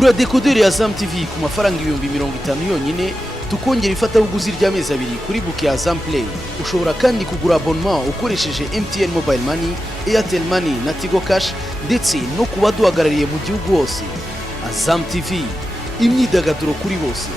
gura dekoderi ya Azam TV ku mafaranga 50,000 yonyine, tukongera ifatabuguzi ry'amezi 2 kuri buke ya Azam Play. Ushobora kandi kugura abonnement ukoresheje MTN Mobile Money, Airtel Money na Tigo Cash, ndetse no kubaduhagarariye mu gihugu hose. Azam TV, imyidagaduro kuri bose.